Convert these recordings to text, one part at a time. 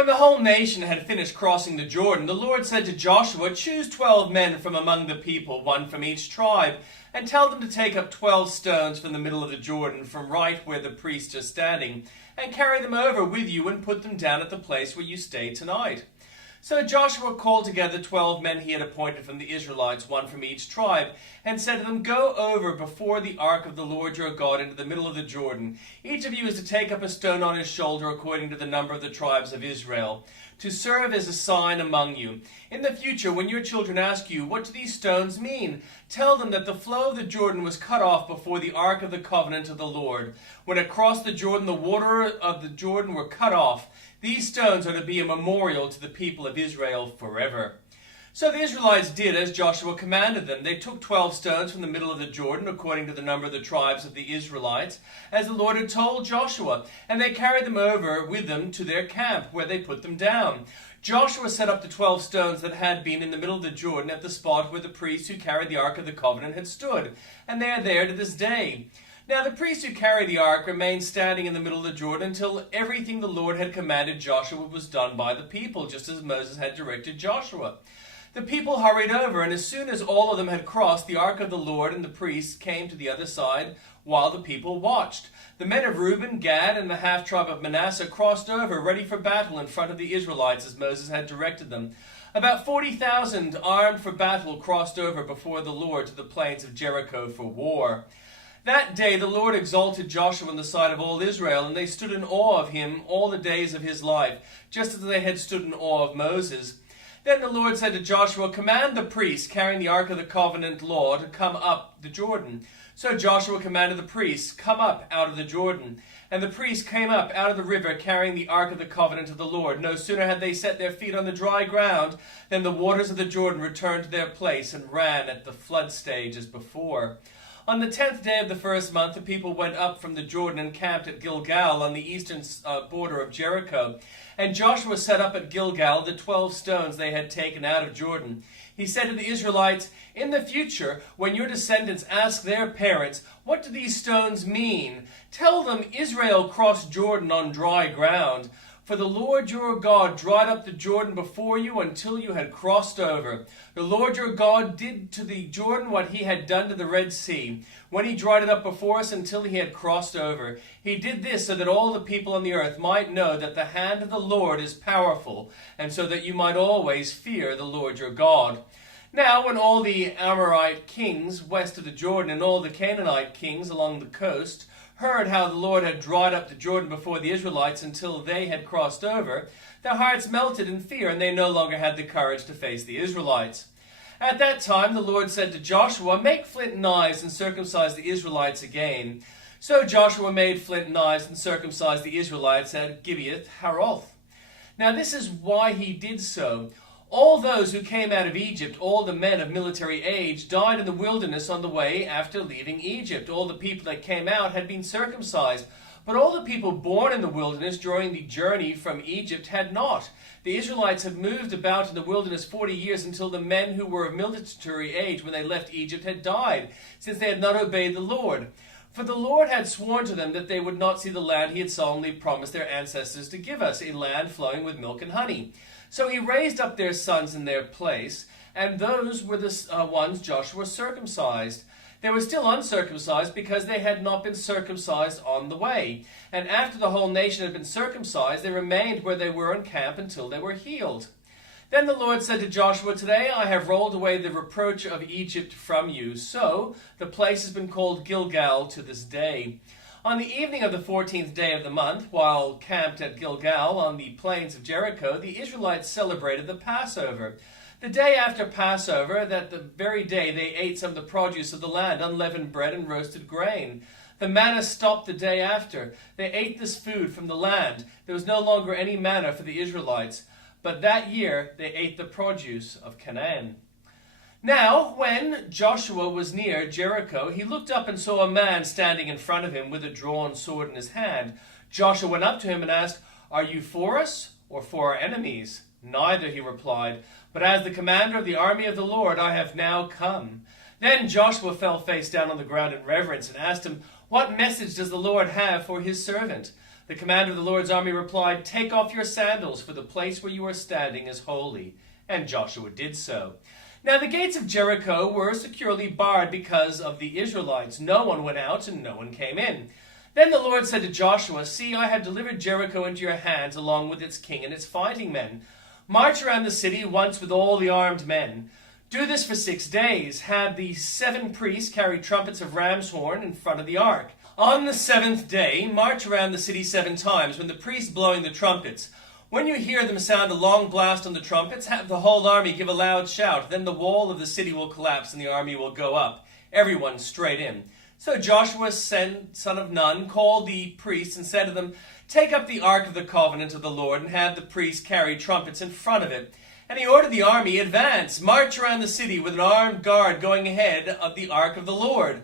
When the whole nation had finished crossing the Jordan, the Lord said to Joshua, "Choose 12 men from among the people, one from each tribe, and tell them to take up 12 stones from the middle of the Jordan, from right where the priests are standing, and carry them over with you and put them down at the place where you stay tonight." So Joshua called together 12 men he had appointed from the Israelites, one from each tribe, and said to them, "Go over before the ark of the Lord your God into the middle of the Jordan. Each of you is to take up a stone on his shoulder according to the number of the tribes of Israel, to serve as a sign among you. In the future, when your children ask you, 'What do these stones mean?' tell them that the flow of the Jordan was cut off before the ark of the covenant of the Lord. When it crossed the Jordan, the water of the Jordan were cut off. These stones are to be a memorial to the people of Israel forever." So the Israelites did as Joshua commanded them. They took 12 stones from the middle of the Jordan, according to the number of the tribes of the Israelites, as the Lord had told Joshua, and they carried them over with them to their camp, where they put them down. Joshua set up the 12 stones that had been in the middle of the Jordan at the spot where the priests who carried the Ark of the Covenant had stood, and they are there to this day. Now the priests who carry the ark remained standing in the middle of the Jordan until everything the Lord had commanded Joshua was done by the people, just as Moses had directed Joshua. The people hurried over, and as soon as all of them had crossed, the ark of the Lord and the priests came to the other side while the people watched. The men of Reuben, Gad, and the half-tribe of Manasseh crossed over, ready for battle in front of the Israelites, as Moses had directed them. About 40,000 armed for battle crossed over before the Lord to the plains of Jericho for war. That day the Lord exalted Joshua in the sight of all Israel, and they stood in awe of him all the days of his life, just as they had stood in awe of Moses. Then the Lord said to Joshua, "Command the priests carrying the Ark of the Covenant law to come up the Jordan." So Joshua commanded the priests, "Come up out of the Jordan." And the priests came up out of the river carrying the Ark of the Covenant of the Lord. No sooner had they set their feet on the dry ground than the waters of the Jordan returned to their place and ran at the flood stage as before. On the 10th day of the first month, the people went up from the Jordan and camped at Gilgal on the eastern border of Jericho. And Joshua set up at Gilgal the 12 stones they had taken out of Jordan. He said to the Israelites, "In the future, when your descendants ask their parents, 'What do these stones mean?' tell them Israel crossed Jordan on dry ground. For the Lord your God dried up the Jordan before you until you had crossed over. The Lord your God did to the Jordan what he had done to the Red Sea, when he dried it up before us until he had crossed over. He did this so that all the people on the earth might know that the hand of the Lord is powerful, and so that you might always fear the Lord your God." Now when all the Amorite kings west of the Jordan and all the Canaanite kings along the coast heard how the Lord had dried up the Jordan before the Israelites until they had crossed over, their hearts melted in fear, and they no longer had the courage to face the Israelites. At that time the Lord said to Joshua, "Make flint knives and circumcise the Israelites again." So Joshua made flint knives and circumcised the Israelites at Gibeath Haroth. Now this is why he did so. All those who came out of Egypt, all the men of military age, died in the wilderness on the way after leaving Egypt. All the people that came out had been circumcised, but all the people born in the wilderness during the journey from Egypt had not. The Israelites had moved about in the wilderness 40 years until the men who were of military age when they left Egypt had died, since they had not obeyed the Lord. For the Lord had sworn to them that they would not see the land he had solemnly promised their ancestors to give us, a land flowing with milk and honey. So he raised up their sons in their place, and those were the ones Joshua circumcised. They were still uncircumcised because they had not been circumcised on the way. And after the whole nation had been circumcised, they remained where they were in camp until they were healed. Then the Lord said to Joshua, "Today I have rolled away the reproach of Egypt from you." So the place has been called Gilgal to this day. On the evening of the 14th day of the month, while camped at Gilgal on the plains of Jericho, the Israelites celebrated the Passover. The day after Passover, that the very day they ate some of the produce of the land, unleavened bread and roasted grain. The manna stopped the day after. They ate this food from the land. There was no longer any manna for the Israelites, but that year they ate the produce of Canaan. Now, when Joshua was near Jericho, he looked up and saw a man standing in front of him with a drawn sword in his hand. Joshua went up to him and asked, "Are you for us or for our enemies?" "Neither," he replied, "but as the commander of the army of the Lord I have now come." Then Joshua fell face down on the ground in reverence and asked him, "What message does the Lord have for his servant?" The commander of the Lord's army replied, "Take off your sandals, for the place where you are standing is holy." And Joshua did so. Now the gates of Jericho were securely barred because of the Israelites. No one went out and no one came in. Then the Lord said to Joshua, "See, I have delivered Jericho into your hands, along with its king and its fighting men. March around the city once with all the armed men. Do this for 6 days. Have the 7 priests carry trumpets of ram's horn in front of the ark. On the 7th day, march around the city 7 times, when the priests blowing the trumpets. When you hear them sound a long blast on the trumpets, have the whole army give a loud shout. Then the wall of the city will collapse and the army will go up, everyone straight in." So Joshua, son of Nun, called the priests and said to them, "Take up the ark of the covenant of the Lord and have the priests carry trumpets in front of it." And he ordered the army, "Advance, march around the city with an armed guard going ahead of the ark of the Lord."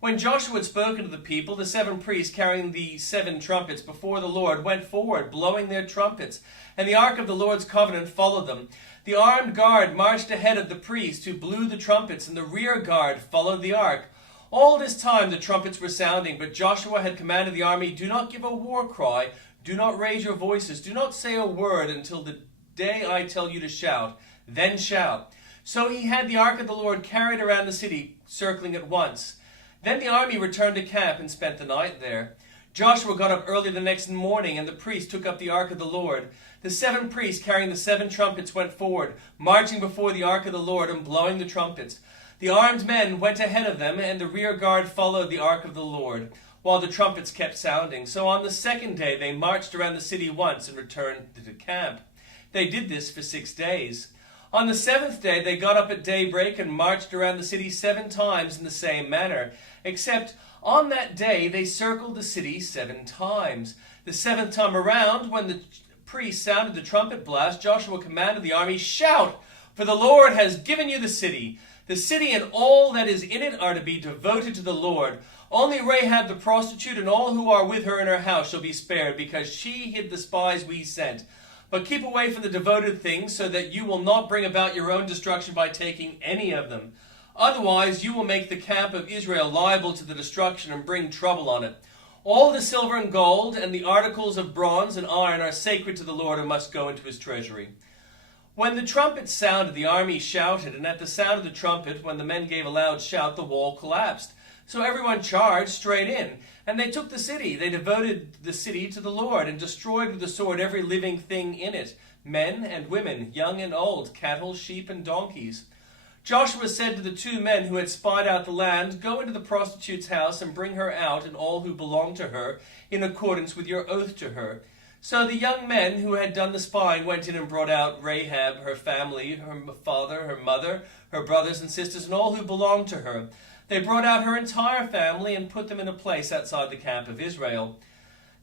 When Joshua had spoken to the people, the 7 priests carrying the 7 trumpets before the Lord went forward, blowing their trumpets, and the ark of the Lord's covenant followed them. The armed guard marched ahead of the priests who blew the trumpets, and the rear guard followed the ark. All this time the trumpets were sounding, but Joshua had commanded the army, "Do not give a war cry, do not raise your voices, do not say a word until the day I tell you to shout, then shout." So he had the ark of the Lord carried around the city, circling it once. Then the army returned to camp and spent the night there. Joshua got up early the next morning, and the priests took up the ark of the Lord. The 7 priests carrying the 7 trumpets went forward, marching before the ark of the Lord and blowing the trumpets. The armed men went ahead of them, and the rear guard followed the ark of the Lord, while the trumpets kept sounding. So on the 2nd day they marched around the city once and returned to camp. They did this for 6 days. On the 7th day they got up at daybreak and marched around the city 7 times in the same manner, except on that day they circled the city 7 times. The 7th time around, when the priest sounded the trumpet blast, Joshua commanded the army, "Shout, for the Lord has given you the city. The city and all that is in it are to be devoted to the Lord. Only Rahab the prostitute and all who are with her in her house shall be spared, because she hid the spies we sent. But keep away from the devoted things, so that you will not bring about your own destruction by taking any of them. Otherwise you will make the camp of Israel liable to the destruction and bring trouble on it. All the silver and gold and the articles of bronze and iron are sacred to the Lord and must go into his treasury." When the trumpet sounded, the army shouted, and at the sound of the trumpet, when the men gave a loud shout, the wall collapsed. So everyone charged straight in, and they took the city. They devoted the city to the Lord and destroyed with the sword every living thing in it, men and women, young and old, cattle, sheep, and donkeys. Joshua said to the 2 men who had spied out the land, "Go into the prostitute's house and bring her out and all who belong to her, in accordance with your oath to her." So the young men who had done the spying went in and brought out Rahab, her family, her father, her mother, her brothers and sisters, and all who belonged to her. They brought out her entire family and put them in a place outside the camp of Israel.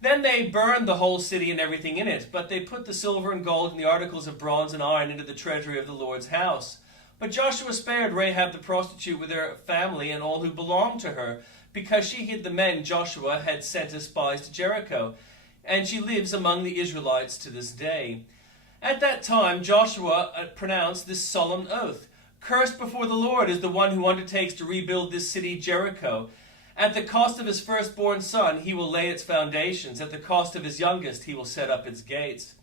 Then they burned the whole city and everything in it, but they put the silver and gold and the articles of bronze and iron into the treasury of the Lord's house. But Joshua spared Rahab the prostitute with her family and all who belonged to her, because she hid the men Joshua had sent as spies to Jericho, and she lives among the Israelites to this day. At that time Joshua pronounced this solemn oath, "Cursed before the Lord is the one who undertakes to rebuild this city Jericho. At the cost of his firstborn son he will lay its foundations. At the cost of his youngest he will set up its gates."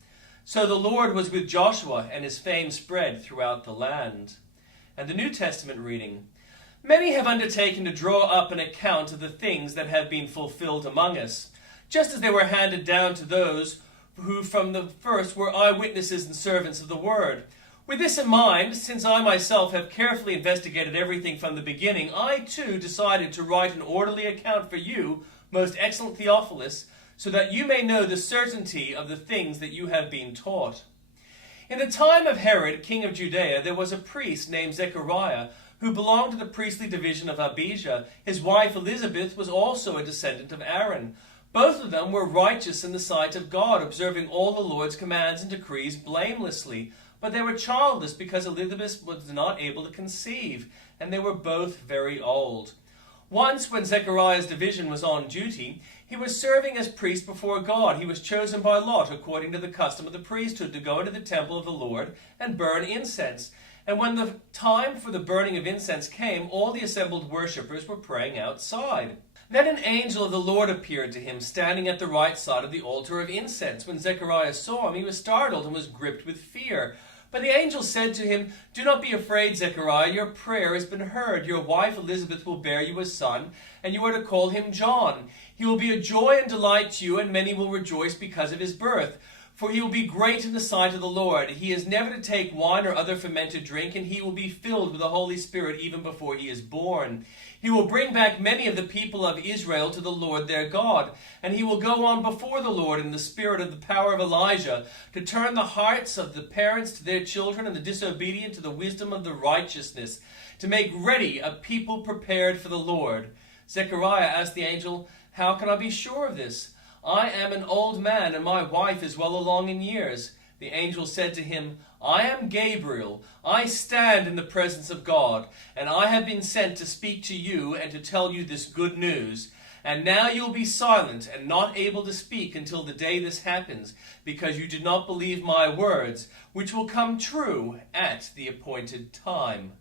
So the Lord was with Joshua, and his fame spread throughout the land. And the New Testament reading. Many have undertaken to draw up an account of the things that have been fulfilled among us, just as they were handed down to those who from the first were eyewitnesses and servants of the word. With this in mind, since I myself have carefully investigated everything from the beginning, I too decided to write an orderly account for you, most excellent Theophilus, so that you may know the certainty of the things that you have been taught. In the time of Herod, king of Judea, there was a priest named Zechariah, who belonged to the priestly division of Abijah. His wife Elizabeth was also a descendant of Aaron. Both of them were righteous in the sight of God, observing all the Lord's commands and decrees blamelessly. But they were childless because Elizabeth was not able to conceive, and they were both very old. Once, when Zechariah's division was on duty, he was serving as priest before God. He was chosen by lot, according to the custom of the priesthood, to go into the temple of the Lord and burn incense. And when the time for the burning of incense came, all the assembled worshippers were praying outside. Then an angel of the Lord appeared to him, standing at the right side of the altar of incense. When Zechariah saw him, he was startled and was gripped with fear. But the angel said to him, "Do not be afraid, Zechariah. Your prayer has been heard. Your wife Elizabeth will bear you a son, and you are to call him John. He will be a joy and delight to you, and many will rejoice because of his birth. For he will be great in the sight of the Lord. He is never to take wine or other fermented drink, and he will be filled with the Holy Spirit even before he is born. He will bring back many of the people of Israel to the Lord their God, and he will go on before the Lord in the spirit of the power of Elijah, to turn the hearts of the parents to their children and the disobedient to the wisdom of the righteousness, to make ready a people prepared for the Lord." Zechariah asked the angel, "How can I be sure of this? I am an old man, and my wife is well along in years." The angel said to him, "I am Gabriel. I stand in the presence of God, and I have been sent to speak to you and to tell you this good news. And now you will be silent and not able to speak until the day this happens, because you did not believe my words, which will come true at the appointed time."